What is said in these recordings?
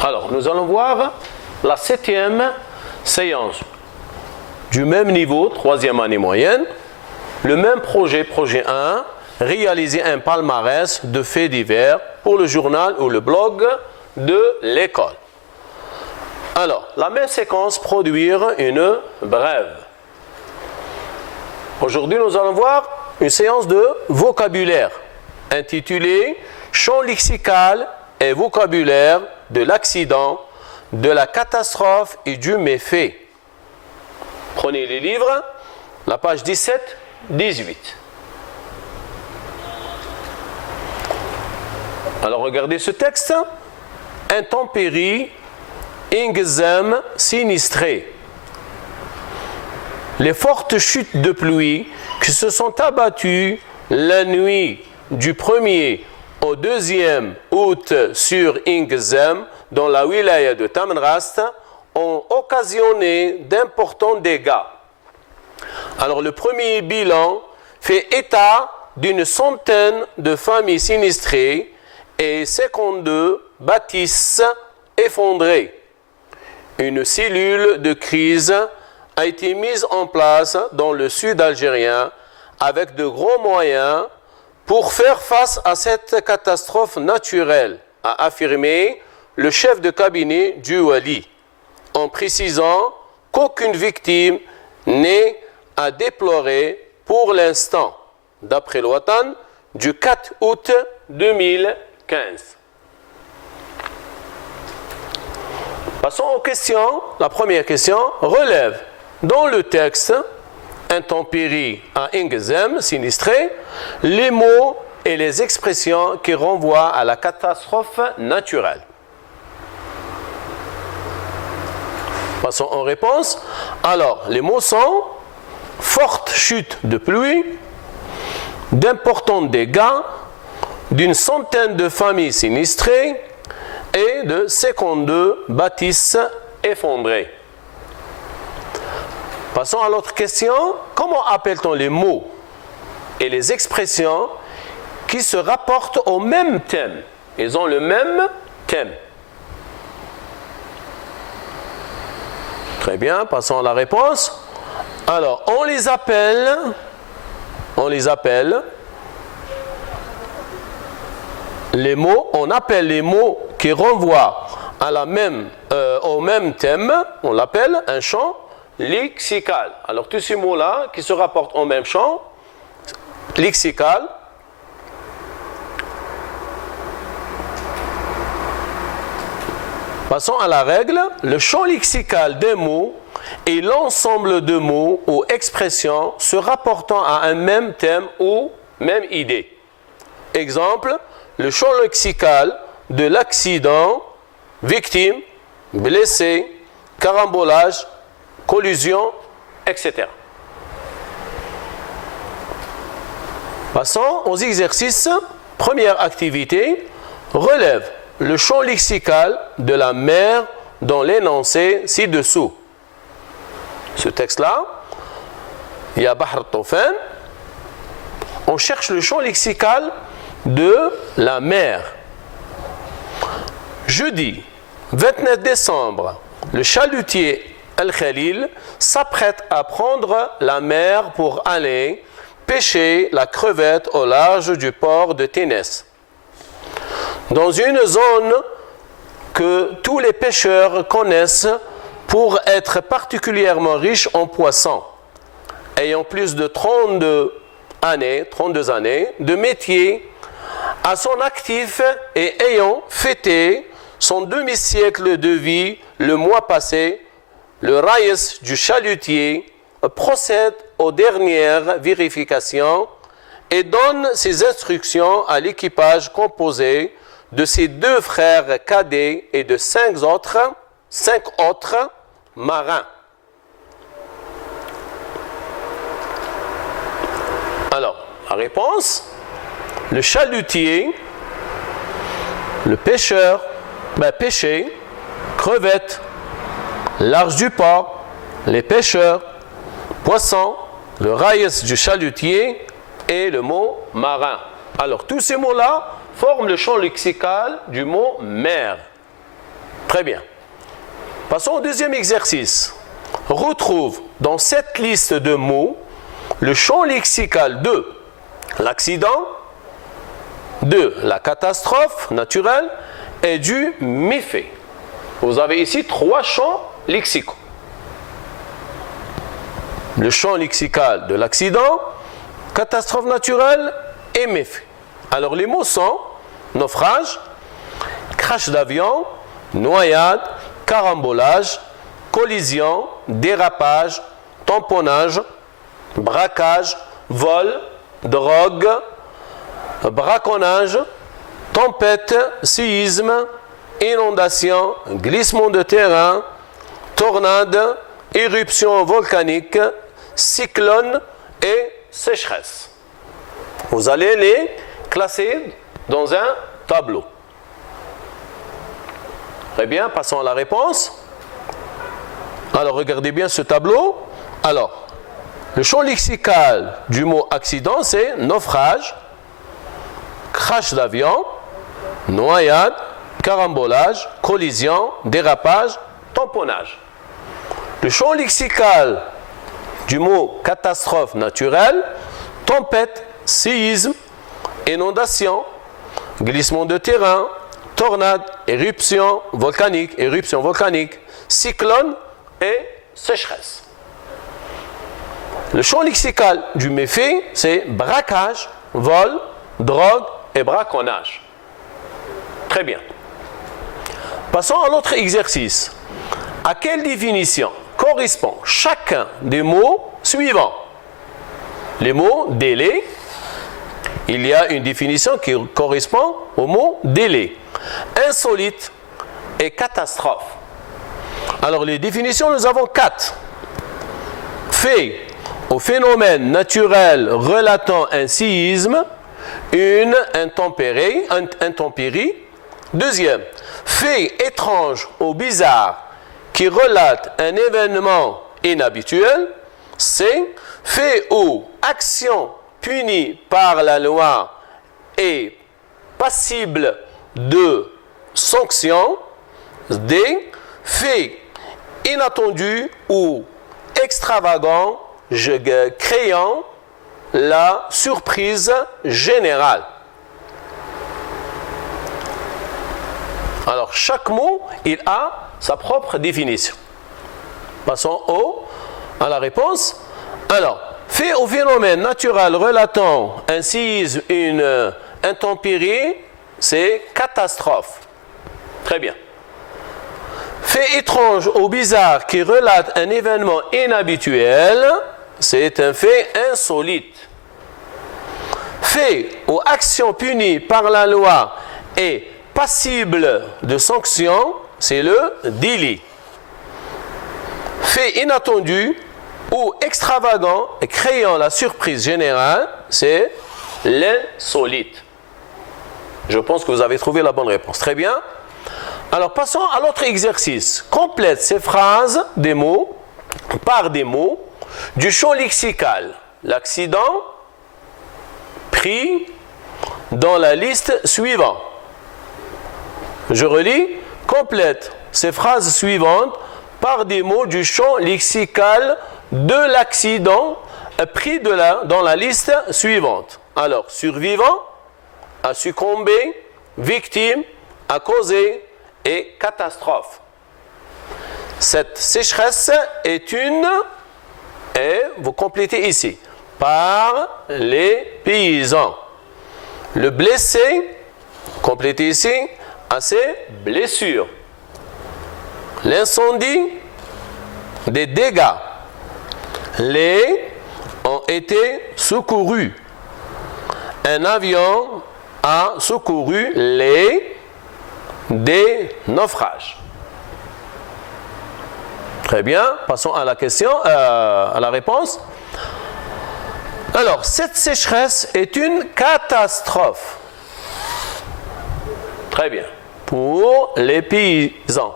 Alors, nous allons voir la 7e séance du même niveau, 3e année moyenne, le même projet 1, réaliser un palmarès de faits divers pour le journal ou le blog de l'école. Alors, la même séquence, produire une brève. Aujourd'hui, nous allons voir une séance de vocabulaire intitulée « Champ lexical et vocabulaire de l'accident, de la catastrophe et du méfait ». Prenez les livres, la page 17-18. Alors, regardez ce texte. Intempéries, examen sinistré. Les fortes chutes de pluie qui se sont abattues la nuit du 1er au 2e août sur Ingzem, dans la wilaya de Tamanrast, ont occasionné d'importants dégâts. Alors le premier bilan fait état d'une centaine de familles sinistrées et 52 bâtisses effondrées. Une cellule de crise a été mise en place dans le sud algérien avec de gros moyens pour faire face à cette catastrophe naturelle, a affirmé le chef de cabinet du Wali, en précisant qu'aucune victime n'est à déplorer pour l'instant, d'après le Watan du 4 août 2015. Passons aux questions. La première question relève dans le texte intempéries à Ingzem, sinistré, les mots et les expressions qui renvoient à la catastrophe naturelle. Passons aux réponses. Alors, les mots sont forte chute de pluie, d'importants dégâts, d'une centaine de familles sinistrées et de 52 bâtisses effondrées. Passons à l'autre question. Comment appelle-t-on les mots et les expressions qui se rapportent au même thème? Ils ont le même thème. Très bien, passons à la réponse. Alors, on les appelle les mots, on appelle les mots qui renvoient à au même thème, on l'appelle un champ lexical. Alors, tous ces mots-là qui se rapportent au même champ lexical, passons à la règle. Le champ lexical des mots est l'ensemble de mots ou expressions se rapportant à un même thème ou même idée. Exemple, le champ lexical de l'accident, victime, blessé, carambolage, collusion, etc. Passons aux exercices. Première activité, relève le champ lexical de la mer dans l'énoncé ci-dessous. Ce texte-là, il y a Bahr Tofan. On cherche le champ lexical de la mer. Jeudi 29 décembre, le chalutier Al-Khalil s'apprête à prendre la mer pour aller pêcher la crevette au large du port de Ténès, dans une zone que tous les pêcheurs connaissent pour être particulièrement riche en poissons, ayant plus de 32 années de métier à son actif et ayant fêté son demi-siècle de vie le mois passé, le raïs du chalutier procède aux dernières vérifications et donne ses instructions à l'équipage composé de ses 2 frères cadets et de 5 autres marins. Alors, la réponse, le chalutier, le pêcheur, pêcher, crevette, large du port, les pêcheurs, poissons, le raïs du chalutier et le mot marin. Alors, tous ces mots-là forment le champ lexical du mot mer. Très bien. Passons au deuxième exercice. Retrouve dans cette liste de mots le champ lexical de l'accident, de la catastrophe naturelle et du méfait. Vous avez ici 3 champs lexicaux. Le champ lexical de l'accident, catastrophe naturelle et méfait. Alors les mots sont naufrage, crash d'avion, noyade, carambolage, collision, dérapage, tamponnage, braquage, vol, drogue, braconnage, tempête, séisme, inondation, glissement de terrain, tornade, éruption volcanique, cyclone et sécheresse. Vous allez les classer dans un tableau. Très bien, passons à la réponse. Alors, regardez bien ce tableau. Alors, le champ lexical du mot accident, c'est naufrage, crash d'avion, noyade, carambolage, collision, dérapage, tamponnage. Le champ lexical du mot catastrophe naturelle, tempête, séisme, inondation, glissement de terrain, tornade, éruption volcanique, cyclone et sécheresse. Le champ lexical du méfait, c'est braquage, vol, drogue et braconnage. Très bien. Passons à l'autre exercice. À quelle définition correspond chacun des mots suivants? Les mots délai, il y a une définition qui correspond au mot délai. Insolite et catastrophe. Alors les définitions, nous avons 4. Fait au phénomène naturel relatant un séisme, une intempérie. Deuxième, fait étrange ou bizarre qui relate un événement inhabituel. C, fait ou action punie par la loi et passible de sanction. D, fait inattendu ou extravagant créant la surprise générale. Alors, chaque mot, il a sa propre définition. Passons à la réponse. Alors, fait au phénomène naturel relatant un séisme, une intempérie, c'est catastrophe. Très bien. Fait étrange ou bizarre qui relate un événement inhabituel, c'est un fait insolite. Fait ou action punie par la loi et passible de sanction, c'est le délit. Fait inattendu ou extravagant et créant la surprise générale, c'est l'insolite. Je pense que vous avez trouvé la bonne réponse. Très bien. Alors passons à l'autre exercice. Complète ces phrases des mots par des mots du champ lexical. L'accident pris dans la liste suivante. Je relis. Complète ces phrases suivantes par des mots du champ lexical de l'accident pris dans la liste suivante. Alors, survivant, a succombé, victime, a causé et catastrophe. Cette sécheresse est et vous complétez ici, par les paysans. Le blessé, complétez ici, a ses blessures. L'incendie, des dégâts. Les ont été secourus. Un avion a secouru des naufrages. Très bien, passons à la question, à la réponse. Alors, cette sécheresse est une catastrophe. Très bien. Pour les paysans.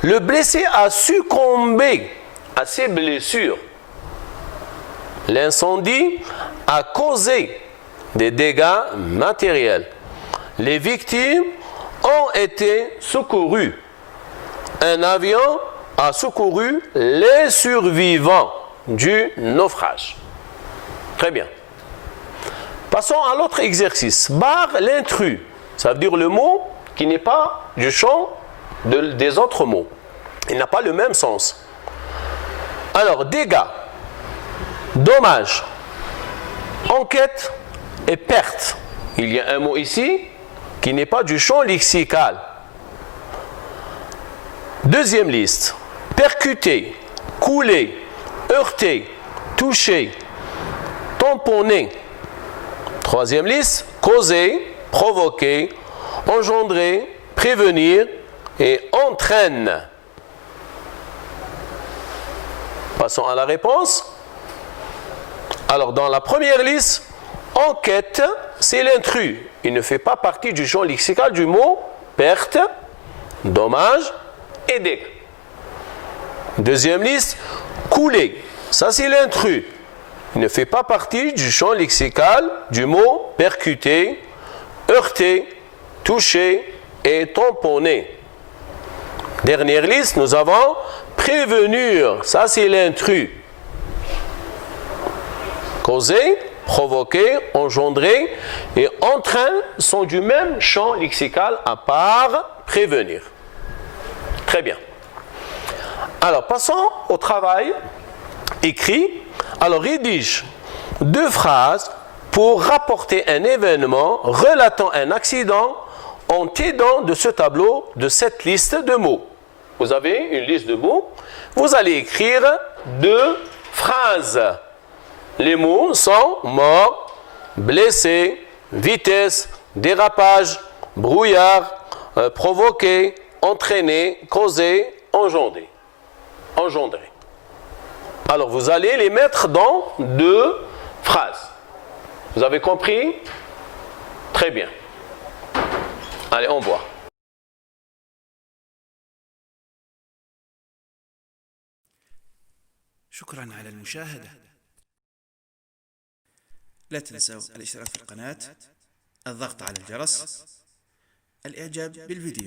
Le blessé a succombé à ses blessures. L'incendie a causé des dégâts matériels. Les victimes ont été secourus. Un avion a secouru les survivants du naufrage. Très bien. Passons à l'autre exercice. Bar l'intrus. Ça veut dire le mot qui n'est pas du champ des autres mots. Il n'a pas le même sens. Alors, dégâts, dommages, enquête et perte. Il y a un mot ici qui n'est pas du champ lexical. Deuxième liste. Percuter, couler, heurter, toucher, tamponner. Troisième liste. Causer, provoquer, engendrer, prévenir et entraîne. Passons à la réponse. Alors, dans la première liste, enquête, c'est l'intrus. Il ne fait pas partie du champ lexical du mot perte, dommage et dégâts. Deuxième liste, couler. Ça, c'est l'intrus. Il ne fait pas partie du champ lexical du mot percuter, heurter, toucher et tamponner. Dernière liste, nous avons prévenir. Ça, c'est l'intrus. Causer, provoquer, engendrer et entraîne sont du même champ lexical à part prévenir. Très bien. Alors, passons au travail écrit. Alors, rédige 2 phrases pour rapporter un événement relatant un accident en t'aidant de ce tableau de cette liste de mots. Vous avez une liste de mots. Vous allez écrire 2 phrases. Les mots sont mort, blessé, vitesse, dérapage, brouillard, provoquer, entraîner, causer, engendrer. Alors, vous allez les mettre dans 2 phrases. Vous avez compris? Très bien. Allez, on voit. شكرا على المشاهدة. لا تنسوا الاشتراك في القناة، الضغط على الجرس، الإعجاب بالفيديو.